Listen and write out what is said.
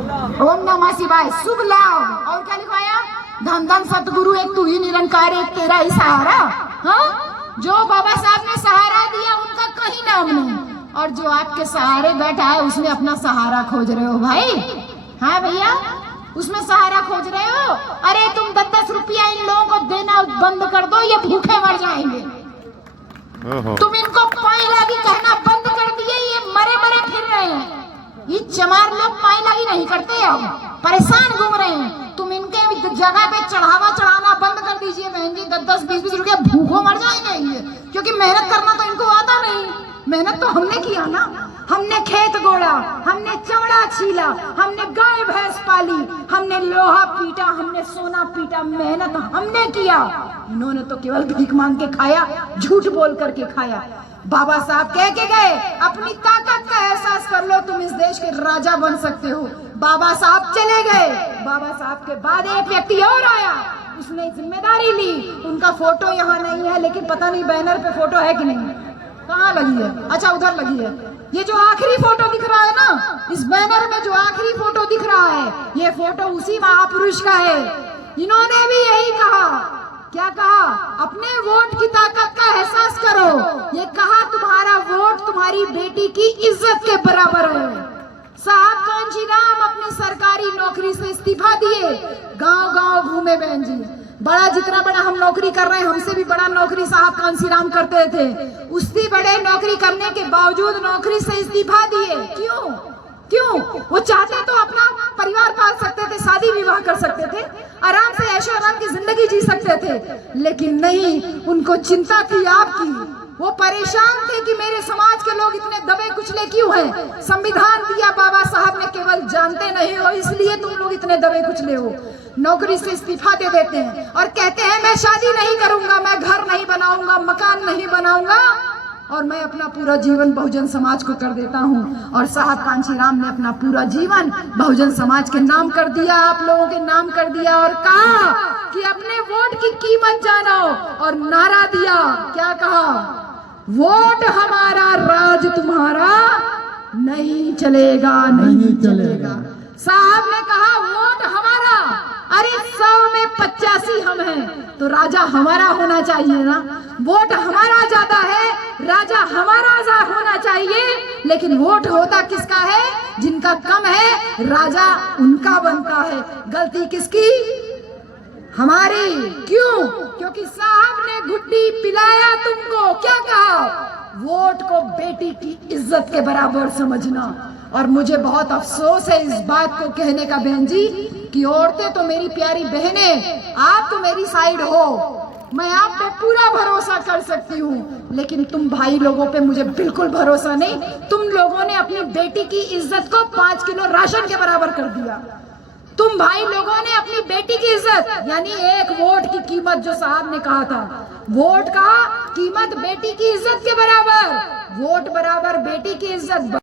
ओम नमः शिवाय, शुभ लाभ। और क्या लिखवाया? धन धन सतगुरु एक तू ही निरंकार, एक तेरा ही सहारा। हाँ, जो बाबा साहब ने सहारा दिया उनका कहीं नाम नहीं, और जो आपके सहारे बैठा है उसमें अपना सहारा खोज रहे हो भाई। हाँ भैया, उसमें सहारा खोज रहे हो। अरे तुम 10-10 रुपया इन लोगों को देना बंद कर दो, ये भूखे मर जाएंगे। तुम इनको पाई लागी कहना बंद कर दिए, ये मरे मरे फिर रहे हैं। ये चमार लोग पाई लागी नहीं करते, अब परेशान घूम रहे हैं। तुम इनके जगह पे चढ़ावा चढ़ाना बंद कर दीजिए बहन जी। 10-10, 20-20 रुपया भूखों मर जाएंगे ये, क्योंकि मेहनत करना तो इनको आता नहीं। मेहनत तो हमने किया ना, हमने खेत गोड़ा, हमने चमड़ा छीला, हमने गाय भैंस पाली, हमने लोहा पीटा, हमने सोना पीटा, मेहनत हमने किया। इन्होंने तो केवल भीख मांग के खाया, झूठ बोल करके खाया। बाबा साहब कह के गए अपनी ताकत का एहसास कर लो, तुम इस देश के राजा बन सकते हो। बाबा साहब चले गए, बाबा साहब के बाद एक व्यक्ति और आया, उसने जिम्मेदारी ली। उनका फोटो यहाँ नहीं है, लेकिन पता नहीं बैनर पे फोटो है कि नहीं, कहाँ लगी है? अच्छा उधर लगी है। ये जो आखिरी फोटो दिख रहा है ना, इस बैनर में जो आखिरी फोटो दिख रहा है, ये फोटो उसी महापुरुष का है। इन्होंने भी यही कहा। क्या कहा? अपने वोट की ताकत का एहसास करो। ये कहा तुम्हारा वोट तुम्हारी बेटी की इज्जत के बराबर है। साहब कांची राम अपनी सरकारी नौकरी से इस्तीफा दिए, गांव गांव घूमे बहन जी। बड़ा जितना बड़ा हम नौकरी कर रहे हैं, हमसे भी बड़ा नौकरी साहब कांसीराम करते थे। उससे बड़े नौकरी करने के बावजूद नौकरी से इस्तीफा दिए। क्यों? वो चाहते तो अपना परिवार पाल सकते थे, शादी विवाह कर सकते थे, आराम से ऐशो आराम की जिंदगी जी सकते थे, लेकिन नहीं, उनको चिंता थी आपकी। वो परेशान थे कि मेरे समाज के लोग इतने दबे कुचले क्यों हैं। संविधान दिया बाबा साहब ने, केवल जानते नहीं हो इसलिए तुम लोग इतने दबे कुचले हो। नौकरी से इस्तीफा दे देते हैं और कहते हैं मैं शादी नहीं करूंगा, मैं घर नहीं बनाऊंगा, मकान नहीं बनाऊंगा, और मैं अपना पूरा जीवन बहुजन समाज को कर देता हूँ। और साहब कांशीराम ने अपना पूरा जीवन बहुजन समाज के नाम कर दिया, आप लोगों के नाम कर दिया, और कहा कि अपने वोट की कीमत जानो, और नारा दिया। क्या कहा? वोट हमारा, राज तुम्हारा नहीं चलेगा, नहीं चलेगा। साहब ने कहा वोट हमारा। अरे 100 में 85 हम हैं, तो राजा हमारा होना चाहिए ना। वोट हमारा ज्यादा है, राजा हमारा होना चाहिए, लेकिन वोट होता किसका है? जिनका कम है, राजा उनका बनता है। गलती किसकी? हमारी। क्यों? क्योंकि साहब ने घुट्टी पिलाया तुमको। क्या कहा? वोट को बेटी की इज्जत के बराबर समझना। और मुझे बहुत अफसोस है इस बात को कहने का बहन जी, कि औरतें तो मेरी प्यारी बहनें, आप तो मेरी साइड हो, मैं आप पे पूरा भरोसा कर सकती हूँ, लेकिन तुम भाई लोगों पे मुझे बिल्कुल भरोसा नहीं। तुम लोगों ने अपनी बेटी की इज्जत को 5 किलो राशन के बराबर कर दिया। तुम भाई लोगों ने अपनी बेटी की इज्जत, यानी एक वोट की कीमत, जो साहब ने कहा था, वोट का कीमत बेटी की इज्जत के बराबर, वोट बराबर बेटी की इज्जत